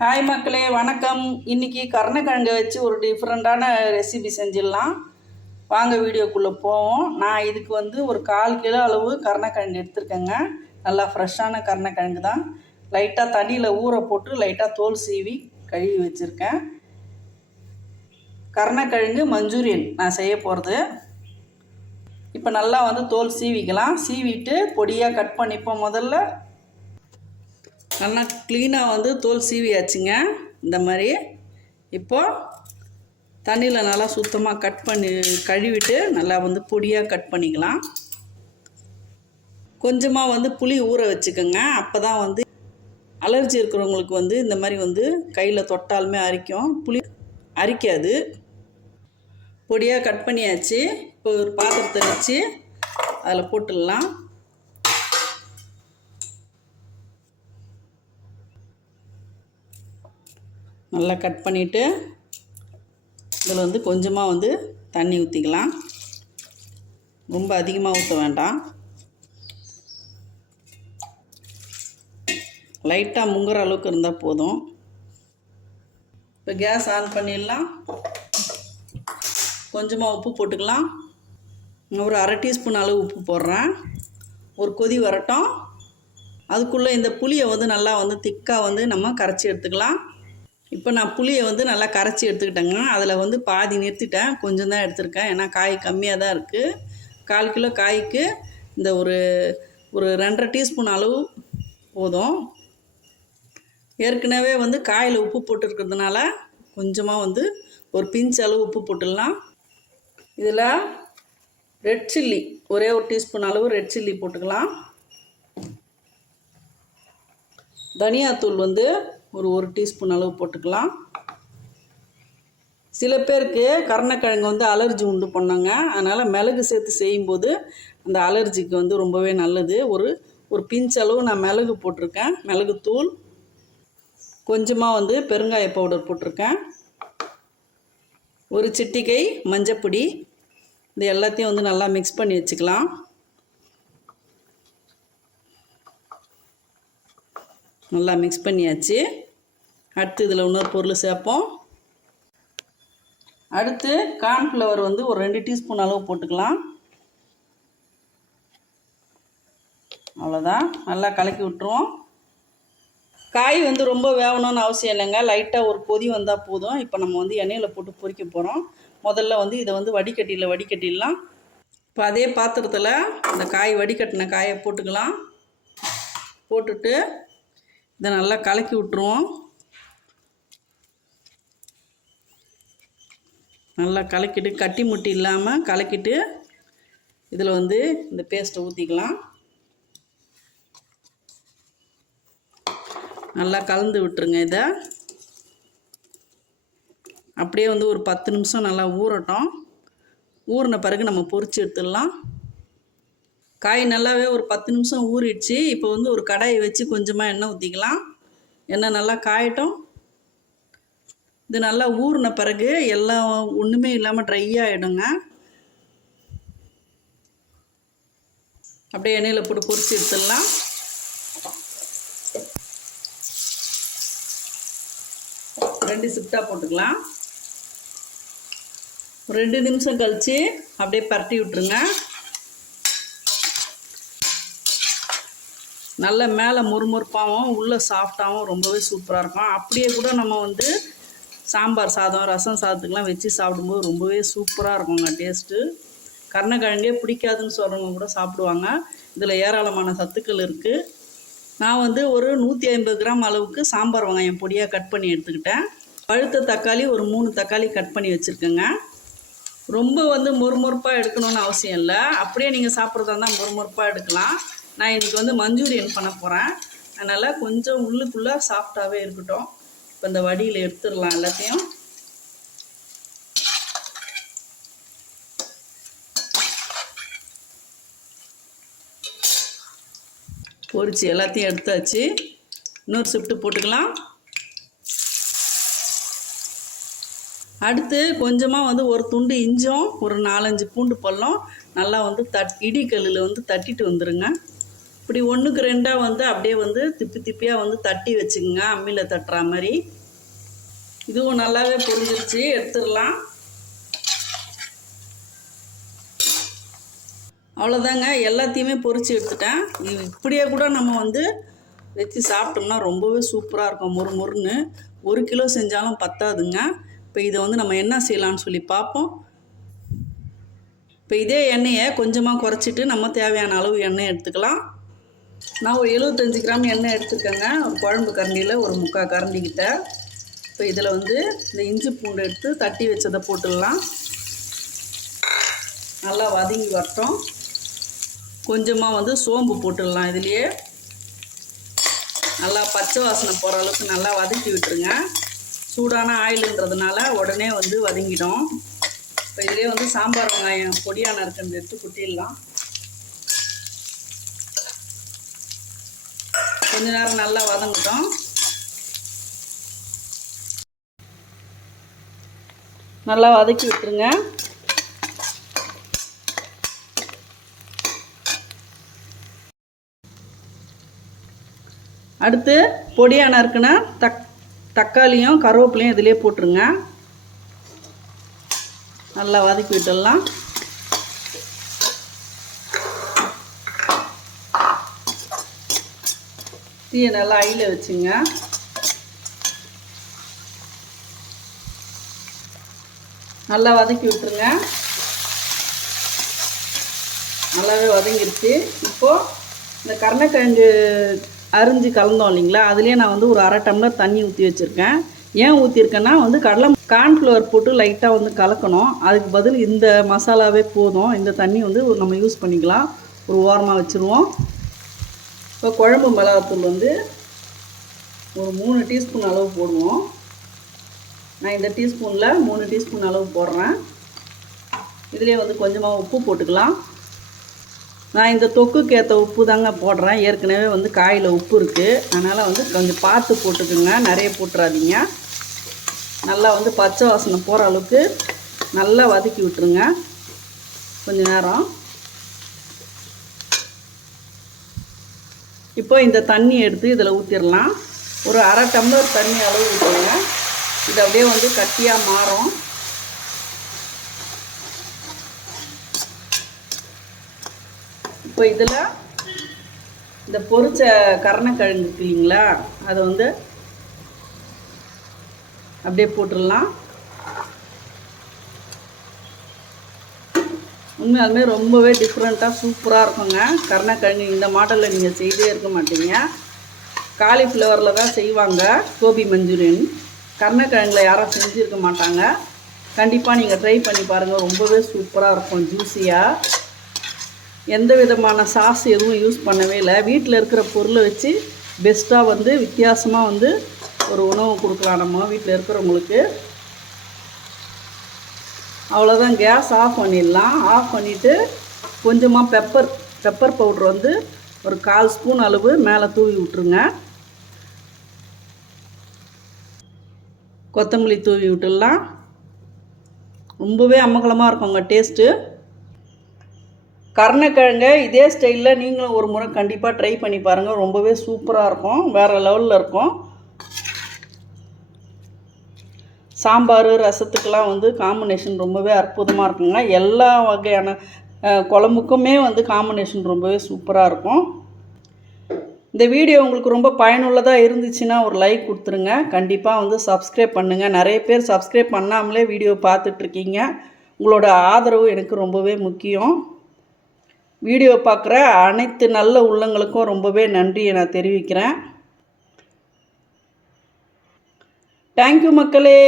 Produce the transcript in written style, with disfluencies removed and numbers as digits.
Hi மக்களே, வணக்கம். இன்றைக்கி கருணக்கிழங்கை வச்சு ஒரு டிஃப்ரெண்ட்டான ரெசிபி செஞ்சிடலாம். வாங்க வீடியோக்குள்ளே போவோம். நான் இதுக்கு ஒரு 1/4 கிலோ அளவு கருணக்கிழங்கு எடுத்துருக்கேங்க. நல்லா ஃப்ரெஷ்ஷான கருணக்கிழங்கு தான். லைட்டாக தண்ணியில் ஊற போட்டு லைட்டாக தோல் சீவி கழுவி வச்சுருக்கேன். கருணக்கிழங்கு மஞ்சூரியன் நான் செய்ய போகிறது. இப்போ நல்லா தோல் சீவிக்கலாம். சீவிட்டு பொடியாக கட் பண்ணிப்போம். முதல்ல நல்லா க்ளீனாக தோல் சீவியாச்சுங்க. இந்த மாதிரி இப்போது தண்ணியில் நல்லா சுத்தமாக கட் பண்ணி கழுவிட்டு நல்லா பொடியாக கட் பண்ணிக்கலாம். கொஞ்சமாக புளி ஊற வச்சுக்கோங்க. அப்போ தான் அலர்ஜி இருக்கிறவங்களுக்கு இந்த மாதிரி கையில் தொட்டாலுமே அரிக்கும். புளி அரிக்காது. பொடியாக கட் பண்ணியாச்சு. இப்போ ஒரு பாத்திரத்தை வச்சு அதில் போட்டுடலாம். நல்லா கட் பண்ணிவிட்டு இதில் கொஞ்சமாக தண்ணி ஊற்றிக்கலாம். ரொம்ப அதிகமாக ஊற்ற வேண்டாம். லைட்டாக முங்குற அளவுக்கு இருந்தால் போதும். இப்போ கேஸ் ஆன் பண்ணிடலாம். கொஞ்சமாக உப்பு போட்டுக்கலாம். ஒரு 1/2 டீஸ்பூன் அளவு உப்பு போடுறேன். ஒரு கொதி வரட்டும். அதுக்குள்ளே இந்த புளியை நல்லா திக்காக நம்ம கரைச்சி எடுத்துக்கலாம். இப்போ நான் புளியை நல்லா கரைச்சி எடுத்துக்கிட்டேங்க. அதில் பாதி நிறுத்திட்டேன். கொஞ்சம் தான் எடுத்துருக்கேன். ஏன்னா காய் கம்மியாக தான் இருக்குது. 1/4 கிலோ காய்க்கு இந்த ஒரு 2.5 டீஸ்பூன் அளவு போதும். ஏற்கனவே காயில் உப்பு போட்டுருக்கிறதுனால கொஞ்சமாக ஒரு பிஞ்ச் அளவு உப்பு போட்டுடலாம். இதில் ரெட் சில்லி ஒரே ஒரு டீஸ்பூன் அளவு ரெட் சில்லி போட்டுக்கலாம். தனியாத்தூள் ஒரு டீஸ்பூன் அளவு போட்டுக்கலாம். சில பேருக்கு கருணக்கிழங்கு அலர்ஜி உண்டு பண்ணாங்க. அதனால் மிளகு சேர்த்து செய்யும்போது அந்த அலர்ஜிக்கு ரொம்பவே நல்லது. ஒரு பிஞ்ச் அளவு நான் மிளகு போட்டிருக்கேன். மிளகுத்தூள் கொஞ்சமாக பெருங்காய பவுடர் போட்டிருக்கேன். ஒரு சிட்டிகை மஞ்சப்பொடி. இது எல்லாத்தையும் நல்லா மிக்ஸ் பண்ணி வச்சுக்கலாம். நல்லா மிக்ஸ் பண்ணியாச்சு. அடுத்து இதில் இன்னொரு பொருள் சேர்ப்போம். அடுத்து கார்ன்ஃப்ளவர் ஒரு 2 டீஸ்பூன் அளவு போட்டுக்கலாம். அவ்வளோதான். நல்லா கலக்கி விட்டுருவோம். காய் ரொம்ப வேகணும்னு அவசியம் இல்லைங்க. லைட்டாக ஒரு கொதி வந்தால் போதும். இப்போ நம்ம எண்ணெயில் போட்டு பொரிக்க போகிறோம். முதல்ல இதை வடிகட்டிடலாம். இப்போ அதே பாத்திரத்தில் இந்த காய் வடிகட்டின காயை போட்டுக்கலாம். போட்டுட்டு இதை நல்லா கலக்கி விட்டுருவோம். நல்லா கலக்கிட்டு கட்டி முட்டி இல்லாமல் கலக்கிட்டு இதில் இந்த பேஸ்ட்டை ஊற்றிக்கலாம். நல்லா கலந்து விட்டுருங்க. இதை அப்படியே ஒரு 10 நிமிஷம் நல்லா ஊறட்டும். ஊறின பிறகு நம்ம பொரிச்சு எடுத்துடலாம். காய் நல்லாவே ஒரு 10 நிமிஷம் ஊறிடுச்சு. இப்போ ஒரு கடாயை வச்சு கொஞ்சமாக எண்ணெய் ஊற்றிக்கலாம். எண்ணெய் நல்லா காயட்டும். இது நல்லா ஊறின பிறகு எல்லாம் ஒன்றுமே இல்லாமல் ட்ரை ஆகிடுங்க. அப்படியே எண்ணெயில் போட்டு பொரிச்சு எடுத்துடலாம். ரெண்டு சிப்டாக போட்டுக்கலாம். ஒரு 2 நிமிஷம் கழித்து அப்படியே பரட்டி விட்டுருங்க. நல்ல மேலே முறுமுறுப்பாகவும் உள்ளே சாஃப்டாகவும் ரொம்பவே சூப்பராக இருக்கும். அப்படியே கூட நம்ம சாம்பார் சாதம் ரசம் சாதத்துக்கெலாம் வச்சு சாப்பிடும்போது ரொம்பவே சூப்பராக இருக்குங்க டேஸ்ட்டு. கருணக்கிழங்கே பிடிக்காதுன்னு சொல்கிறவங்க கூட சாப்பிடுவாங்க. இதில் ஏராளமான சத்துக்கள் இருக்குது. நான் ஒரு 150 கிராம் அளவுக்கு சாம்பார் வெங்காயம் பொடியாக கட் பண்ணி எடுத்துக்கிட்டேன். பழுத்த தக்காளி ஒரு 3 தக்காளி கட் பண்ணி வச்சுருக்கேங்க. ரொம்ப மொறுமொறுப்பாக எடுக்கணும்னு அவசியம் இல்லை. அப்படியே நீங்கள் சாப்பிட்றதா இருந்தால் மொறுமொறுப்பாக எடுக்கலாம். நான் இன்றைக்கி மஞ்சூரியன் பண்ண போகிறேன். அதனால் கொஞ்சம் உள்ளுக்குள்ளே சாஃப்டாகவே இருக்கட்டும். இப்போ இந்த வடியில் எடுத்துடலாம் எல்லாத்தையும். பொரிச்சு எல்லாத்தையும் எடுத்தாச்சு. இன்னொரு ஷிஃப்ட்டு போட்டுக்கலாம். அடுத்து கொஞ்சமாக ஒரு துண்டு இஞ்சும் ஒரு 4-5 பூண்டு பல்லும் நல்லா இடிக்கல்லில் தட்டிட்டு வந்துடுங்க. இப்படி 1க்கு 2 வந்து அப்படியே வந்து திப்பி திப்பியாக வந்து தட்டி வச்சுக்கோங்க, அம்மியில் தட்டுற மாதிரி. இதுவும் நல்லாவே பொரிஞ்சிருச்சு, எடுத்துடலாம். அவ்வளோதாங்க, எல்லாத்தையுமே பொரித்து எடுத்துட்டேன். இப்படியே கூட நம்ம வந்து வச்சு சாப்பிட்டோம்னா ரொம்பவே சூப்பராக இருக்கும், முறுமுறுன்னு. 1 கிலோ செஞ்சாலும் பத்தாதுங்க. இப்போ இதை வந்து நம்ம என்ன செய்யலான்னு சொல்லி பார்ப்போம். இப்போ இதே எண்ணெயை கொஞ்சமாக குறைச்சிட்டு நம்ம தேவையான அளவு எண்ணெய் எடுத்துக்கலாம். நான் ஒரு 75 கிராம் எண்ணெய் எடுத்துருக்கேங்க, ஒரு குழம்பு கரண்டியில் ஒரு 3/4 கரண்டிக்கிட்ட. இப்போ இதில் வந்து இந்த இஞ்சி பூண்டு எடுத்து தட்டி வச்சதை போட்டுடலாம். நல்லா வதங்கி வரட்டும். கொஞ்சமாக வந்து சோம்பு போட்டுடலாம். இதுலேயே நல்லா பச்சை வாசனை போகிற அளவுக்கு நல்லா வதக்கி விட்டுருங்க. சூடான ஆயிலுன்றதுனால உடனே வந்து வதங்கிடும். இப்போ இதிலே வந்து சாம்பார் வெங்காயம் பொடியான இருக்கிறது எடுத்து குட்டிடலாம். கொஞ்ச நேரம் நல்லா வதங்கட்டும். நல்லா வதக்கி விட்டுருங்க. அடுத்து பொடியான இருக்குன்னா தக்காளியும் கருவேப்பிலையும் இதிலே போட்டுருங்க. நல்லா வதக்கி விட்டுடலாம். தீயை நல்லா ஐயில் வச்சுங்க. நல்லா வதக்கி விட்டுருங்க. நல்லாவே வதங்கிடுச்சு. இப்போது இந்த கருணக்கிழங்கு அரிஞ்சு கலந்தோம் இல்லைங்களா, அதுலேயே நான் வந்து ஒரு 1/2 டம்ளர் தண்ணி ஊற்றி வச்சுருக்கேன். ஏன் ஊற்றிருக்கேன்னா வந்து கார்ன்ஃப்ளவர் போட்டு லைட்டாக வந்து கலக்கணும். அதுக்கு பதில் இந்த மசாலாவே போதும். இந்த தண்ணி வந்து நம்ம யூஸ் பண்ணிக்கலாம். ஒரு ஓரமாக வச்சுருவோம். இப்போ குழம்பு மிளகாத்தூள் வந்து ஒரு 3 டீஸ்பூன் அளவு போடுவோம். நான் இந்த டீஸ்பூனில் 3 டீஸ்பூன் அளவு போடுறேன். இதுலேயே வந்து கொஞ்சமாக உப்பு போட்டுக்கலாம். நான் இந்த தொக்குக்கு ஏற்ற உப்பு தாங்க போடுறேன். ஏற்கனவே வந்து காயில் உப்பு இருக்குது, அதனால் வந்து கொஞ்சம் பார்த்து போட்டுக்குங்க, நிறைய போட்டுறாதீங்க. நல்லா வந்து பச்சை வாசனை போகிற அளவுக்கு நல்லா வதக்கி விட்டுருங்க கொஞ்ச நேரம். இப்போ இந்த தண்ணி எடுத்து இதில் ஊற்றிடலாம். ஒரு 1/2 டம்ளர் தண்ணி அளவு ஊற்றுங்க. இது அப்படியே வந்து கட்டியாக மாறும். இப்போ இதில் இந்த பொரிச்ச கருணக்கிழங்கு இருக்கு இல்லைங்களா, அதை வந்து அப்படியே போட்டுடலாம். உண்மையாலுமே ரொம்பவே டிஃப்ரெண்ட்டாக சூப்பராக இருக்குங்க. கருணக்கிழங்கு இந்த மாடலில் நீங்கள் செய்தே இருக்க மாட்டீங்க. காலிஃப்ளவரில் தான் செய்வாங்க கோபி மஞ்சூரியன். கருணக்கிழங்குல யாரும் செஞ்சுருக்க மாட்டாங்க. கண்டிப்பாக நீங்கள் ட்ரை பண்ணி பாருங்கள். ரொம்பவே சூப்பராக இருக்கும், ஜூஸியாக. எந்த விதமான சாஸ் எதுவும் யூஸ் பண்ணவே இல்லை. வீட்டில் இருக்கிற பொருளை வச்சு பெஸ்ட்டாக வந்து வித்தியாசமாக வந்து ஒரு உணவு கொடுக்கலாம் நம்ம வீட்டில் இருக்கிறவங்களுக்கு. அவ்வளோதான், கேஸ் ஆஃப் பண்ணிடலாம். ஆஃப் பண்ணிவிட்டு கொஞ்சமாக பெப்பர் பவுட்ரு வந்து ஒரு 1/4 ஸ்பூன் அளவு மேலே தூவி விட்டுருங்க. கொத்தமல்லி தூவி விட்டுடலாம். ரொம்பவே அமங்கலமாக இருக்குங்க டேஸ்ட்டு. கருணக்கிழங்கை இதே ஸ்டைலில் நீங்களும் ஒரு முறை கண்டிப்பாக ட்ரை பண்ணி பாருங்கள். ரொம்பவே சூப்பராக இருக்கும், வேறு லெவலில் இருக்கும். சாம்பார் ரசத்துக்கெலாம் வந்து காம்பினேஷன் ரொம்பவே அற்புதமாக இருக்குங்க. எல்லா வகையான குழம்புக்குமே வந்து காம்பினேஷன் ரொம்பவே சூப்பராக இருக்கும். இந்த வீடியோ உங்களுக்கு ரொம்ப பயனுள்ளதாக இருந்துச்சுன்னா ஒரு லைக் கொடுத்துருங்க. கண்டிப்பாக வந்து சப்ஸ்கிரைப் பண்ணுங்கள். நிறைய பேர் சப்ஸ்கிரைப் பண்ணாமலே வீடியோ பார்த்துட்ருக்கீங்க. உங்களோட ஆதரவு எனக்கு ரொம்பவே முக்கியம். வீடியோ பார்க்குற அனைத்து நல்ல உள்ளங்களுக்கும் ரொம்பவே நன்றியை நான் தெரிவிக்கிறேன். தேங்க்யூ மக்களே.